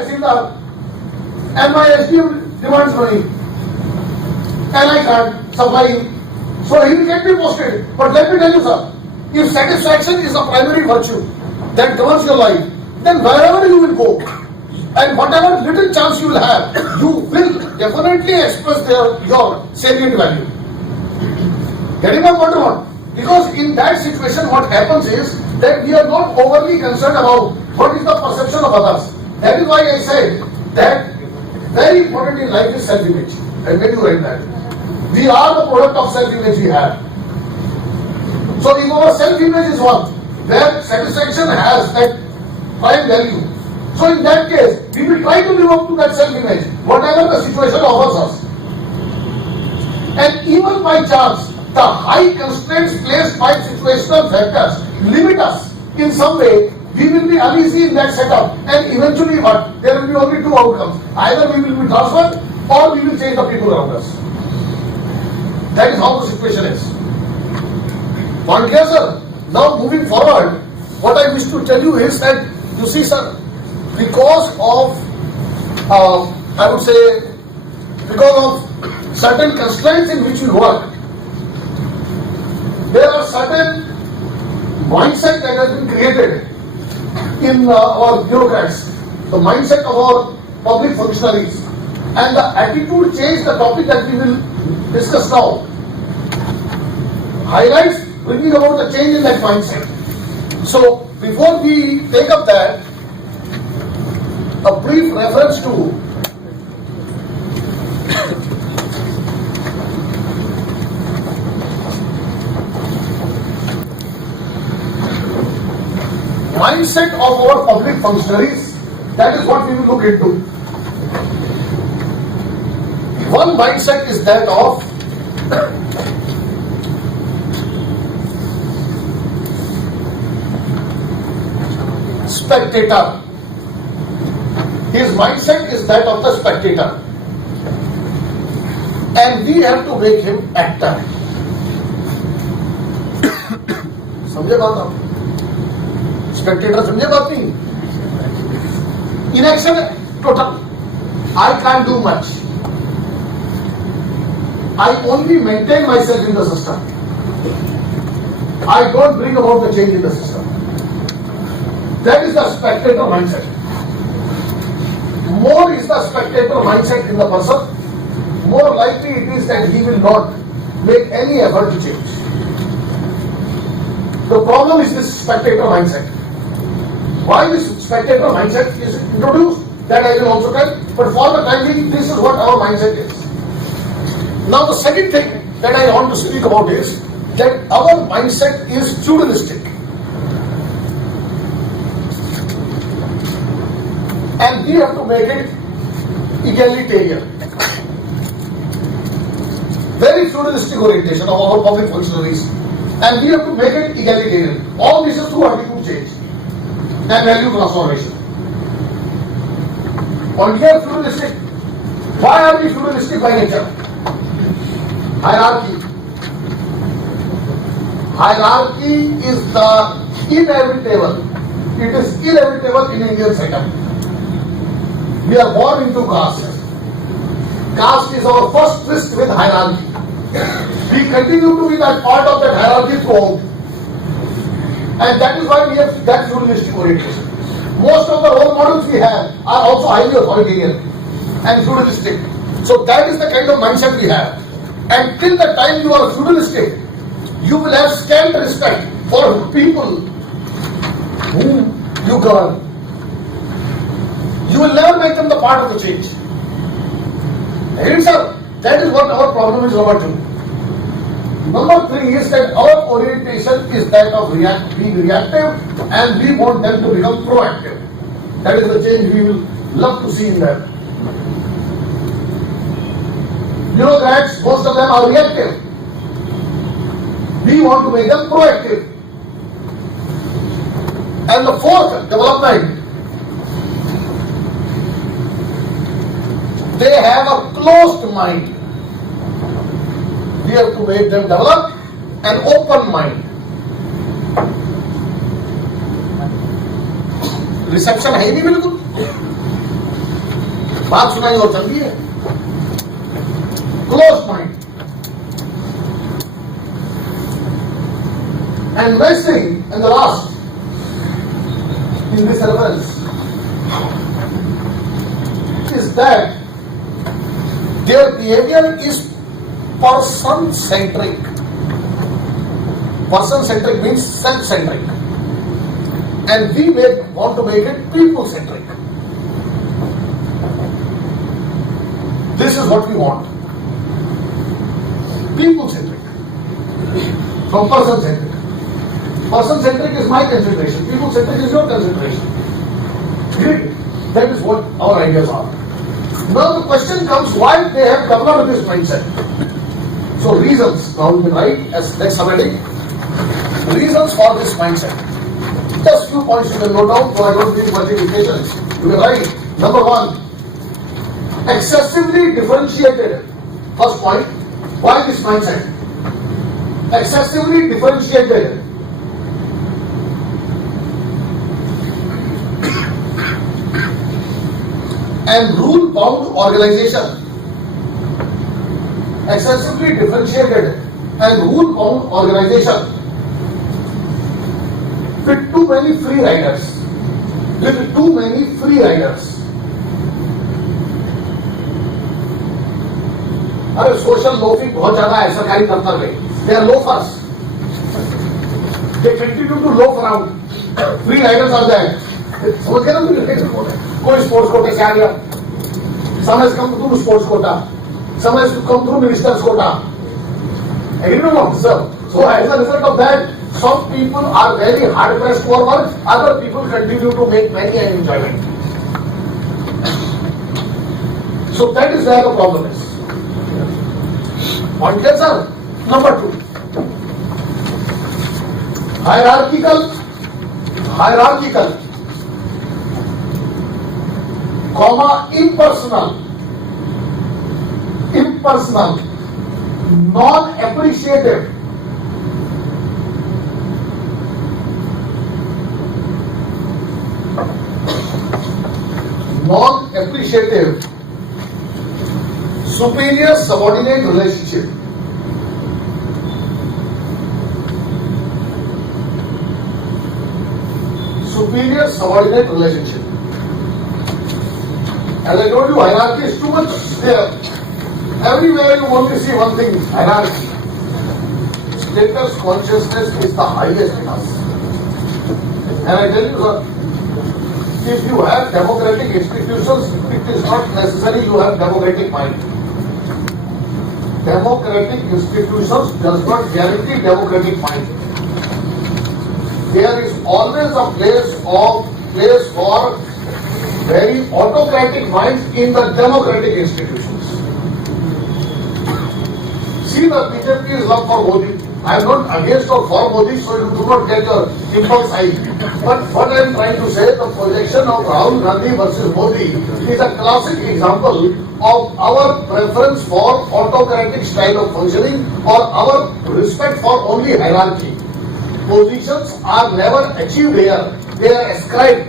Tahsildar and my SDM demands money and I can't supply. So he will get me posted. But let me tell you, sir, if satisfaction is a primary virtue that governs your life, then wherever you will go and whatever little chance you will have, you will definitely express your salient value. Getting my point or not? Because in that situation, what happens is that we are not overly concerned about what is the perception of others. That is why I said that very important in life is self-image. I made you write that. We are the product of self-image we have. So if our self-image is one, where satisfaction has that prime value, so in that case, we will try to live up to that self-image, whatever the situation offers us. And even by chance, the high constraints placed by situational factors limit us in some way. We will be uneasy in that setup, and eventually what? There will be only two outcomes. Either we will be transferred or we will change the people around us. That is how the situation is. Point clear, sir? Now moving forward, what I wish to tell you is that, you see, sir, because of, I would say, because of certain constraints in which we work, there are certain mindset that has been created in our bureaucrats, the mindset of our public functionaries, and the attitude change, the topic that we will discuss now, highlights bringing about the change in that mindset. So, before we take up that, a brief reference to mindset of our public functionaries. That is what we will look into. One mindset is that of spectator. His mindset is that of the spectator. And we have to make him actor. समझे बात आप? Spectator समझे बात नहीं? Inaction total. I can't do much. I only maintain myself in the system. I don't bring about the change in the system. That is the spectator mindset. More is the spectator mindset in the person, more likely it is that he will not make any effort to change. The problem is this spectator mindset. Why this spectator mindset is introduced, that I will also tell, but for the time being, this is what our mindset is. Now the second thing that I want to speak about is that our mindset is feudalistic. And we have to make it egalitarian. Very feudalistic orientation of our public functionaries. And we have to make it egalitarian. All this is through attitude change and value transformation. On here, feudalistic. Why are we feudalistic by nature? Hierarchy. Hierarchy is the inevitable. It is inevitable in Indian setup. We are born into caste. Caste is our first twist with hierarchy. We continue to be that part of that hierarchy throughout. And that is why we have that feudalistic orientation. Most of the role models we have are also highly authoritarian and feudalistic. So that is the kind of mindset we have. And till the time you are feudalistic, you will have scant respect for people whom you govern. You will never make them the part of the change. Sir, that is what our problem is, number two. Number three is that our orientation is that of being reactive, and we want them to become proactive. That is the change we will love to see in them. Bureaucrats, most of them are reactive. We want to make them proactive. And the fourth development, they have a closed mind. We have to make them develop an open mind. Reception है नहीं बिल्कुल. बात सुनाई और चल रही है. Closed mind. And next thing, and the last, in this reference, is that their behavior is person-centric. Person-centric means self-centric. And we want to make it people-centric. This is what we want. People-centric. From person-centric. Person-centric is my consideration. People-centric is your consideration. That is what our ideas are. Now the question comes, why they have developed this mindset? So reasons, now we can write as next subheading, reasons for this mindset. Just few points you can note down, so I don't need much indications. You can write, number one, excessively differentiated. First point, why this mindset? Excessively differentiated. And rule-bound organization. Excessively differentiated and rule-bound organization with too many free riders. With too many free riders. अरे social loafing बहुत ज्यादा है सरकारी दफ्तर में. They are loafers. They continue to loaf around. Free riders are there. समझ गए ना मुझे? कोई स्पोर्ट्स कोटे से आ गया. Some has come through sports quota. Some has come through minister's quota. I don't know, sir. So as a result of that, some people are very hard pressed for work. Other people continue to make money and enjoyment. So that is where the problem is. Point clear, sir? Number two. Hierarchical, impersonal, non-appreciative, superior subordinate relationship. Superior subordinate relationship. As I told you, hierarchy is too much there. Everywhere you only see one thing, hierarchy. Status consciousness is the highest in us. And I tell you, sir, if you have democratic institutions, it is not necessary you have democratic mind. Democratic institutions does not guarantee democratic mind. There is always a place for very autocratic minds in the democratic institutions. See, the BJP is love for Modi. I am not against or for Modi, so you do not get your impulse high. But what I am trying to say, the projection of Rahul Gandhi versus Modi is a classic example of our preference for autocratic style of functioning or our respect for only hierarchy. Positions are never achieved here, they are ascribed.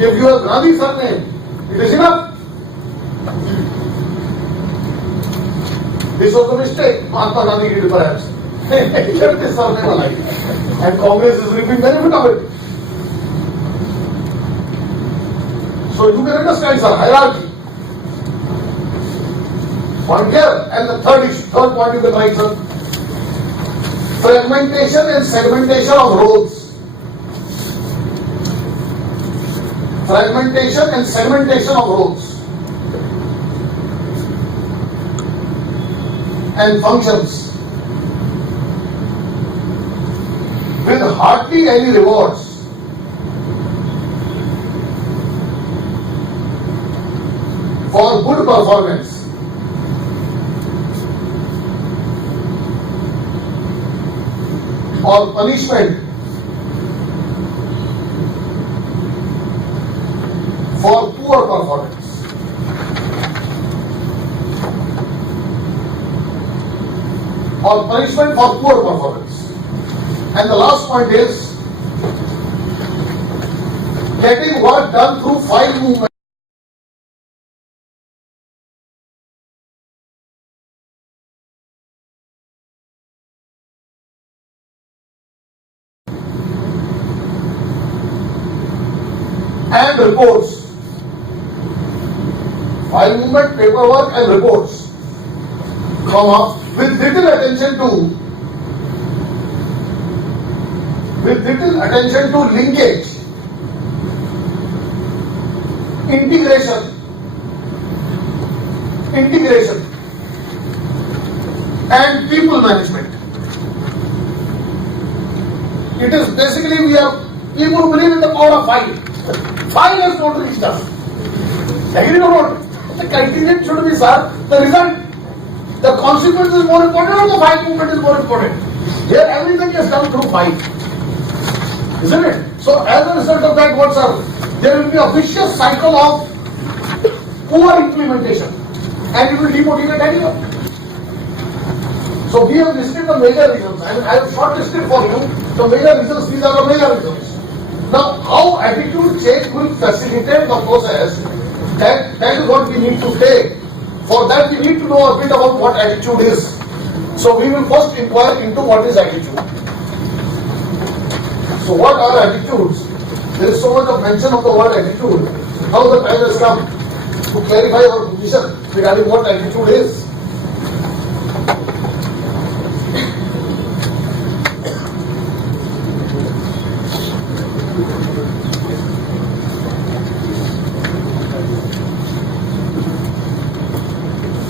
If you have Gandhi surname, it is enough. This was a mistake, Mahatma Gandhi did perhaps. He kept his surname alive. And Congress is reaping benefit of it. So you can understand, sir, hierarchy. Point here. And the third point you can write, sir. Fragmentation and segmentation of roles. Fragmentation and segmentation of roles and functions with hardly any rewards. For good performance. Or punishment for poor performance. Or punishment for poor performance. And the last point is getting work done through file movement. reports. File movement, paperwork and reports, comma, with little attention to linkage, integration, and people management. It is basically we have people who believe in the power of file. File has not reached us. Agree or not? The criteria should be, sir, the result. The consequence is more important or the file movement is more important? Here everything is done through file. Isn't it? So as a result of that, what, sir? There will be a vicious cycle of poor implementation and it will demotivate anyone. So we have listed the major reasons and I have shortlisted for you the major reasons. These are the major reasons. Now, how attitude change will facilitate the process, that is what we need to take. For that, we need to know a bit about what attitude is. So we will first inquire into what is attitude. So what are attitudes? There is so much of mention of the word attitude. Now the time has come to clarify our position regarding what attitude is.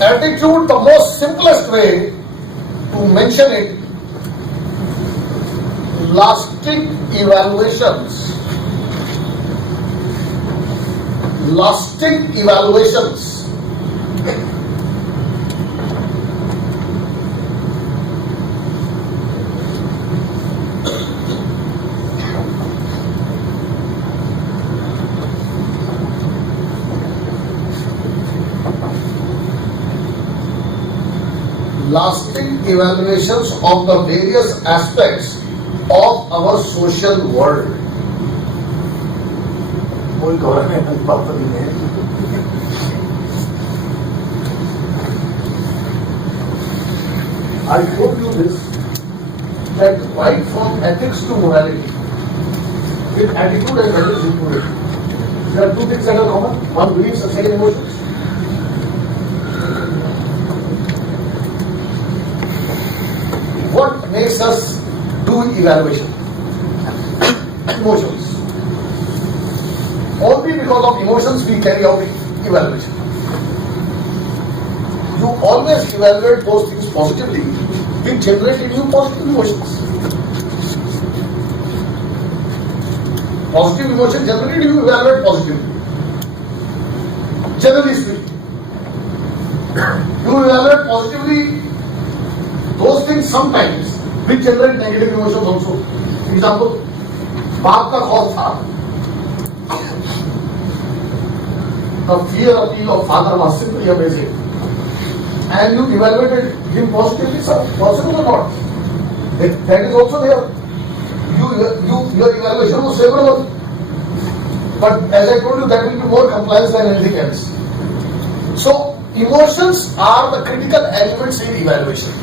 Attitude, the most simplest way to mention it, lasting evaluations. Lasting evaluations of the various aspects of our social world. I told you this, that right from ethics to morality, with attitude and values included, there are two things that are common. One, beliefs and second, emotions. What makes us do evaluation? Emotions. Only because of emotions we carry out evaluation. You always evaluate those things positively, which generate in you positive emotions. Positive emotion generally you evaluate positively. Generally speaking, you evaluate positively those things sometimes which generate negative emotions also. For example, बाप का खौफ था. The fear appeal of father was simply amazing. And you evaluated him positively, sir. Possible or not? That is also there. Your evaluation was favorable. But as I told you, that will be more compliance than anything else. So, emotions are the critical elements in evaluation.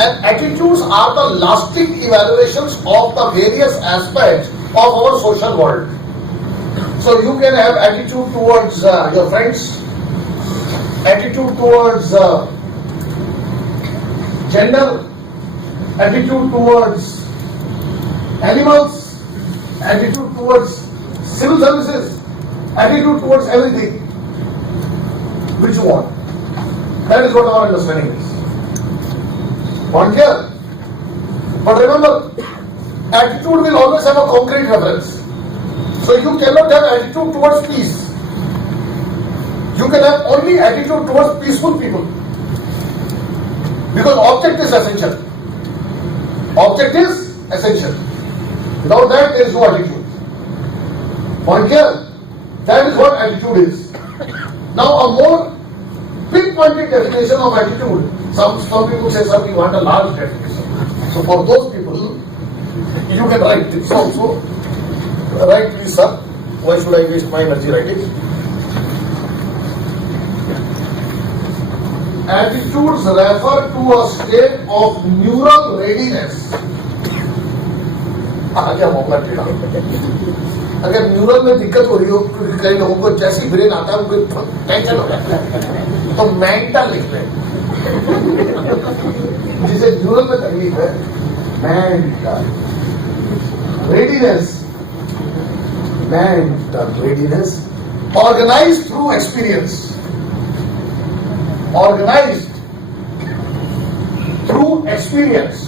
And attitudes are the lasting evaluations of the various aspects of our social world. So you can have attitude towards your friends, attitude towards gender, attitude towards animals, attitude towards civil services, attitude towards everything which you want. That is what our understanding is. Point here. But remember, attitude will always have a concrete reference. So you cannot have attitude towards peace. You can have only attitude towards peaceful people. Because object is essential. Object is essential. Without that, there is no attitude. Point here. That is what attitude is. Now, a more pinpointed definition of attitude. Some people say, sir, we want a large definition. So for those people, you can write this also. Write please, sir. Why should I waste my energy writing? Attitudes refer to a state of neural readiness. अगर neural में दिक्कत हो रही हो, कई लोगों को जैसी ब्रेन आता है उनको टेंशन हो जाता है, तो मेंटल लिख लें। जिसे न्यूरल में तकलीफ है, mental readiness, mental readiness, organised through experience, organised through experience,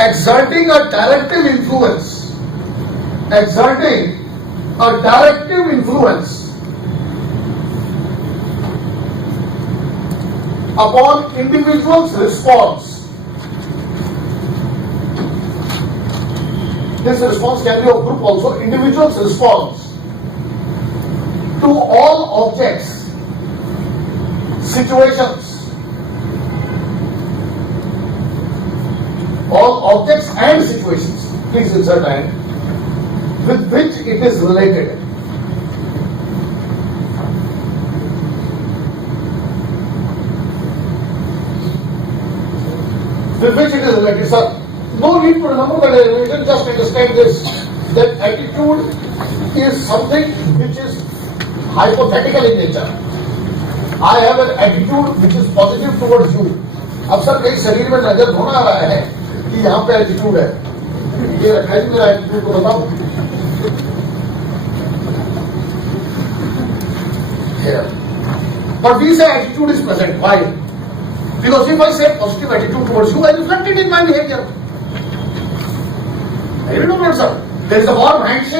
exerting a directive influence, exerting a directive influence upon individual's response. This response can be of group also. Individual's response to all objects, situations, all objects and situations, please insert and, with which it is related. With which it is related, sir. No need to remember the derivation, just understand this, that attitude is something which is hypothetical in nature. I have an attitude which is positive towards you. अब sir कहीं शरीर में नजर धोना आ रहा है कि यहाँ पे एटीट्यूड है, ये रखा है मेरा एटीट्यूड को बताओ। But we say attitude is present. Why? Because if I say positive attitude towards you, I reflect it in my behavior. I don't know, sir. There is a warm handshake.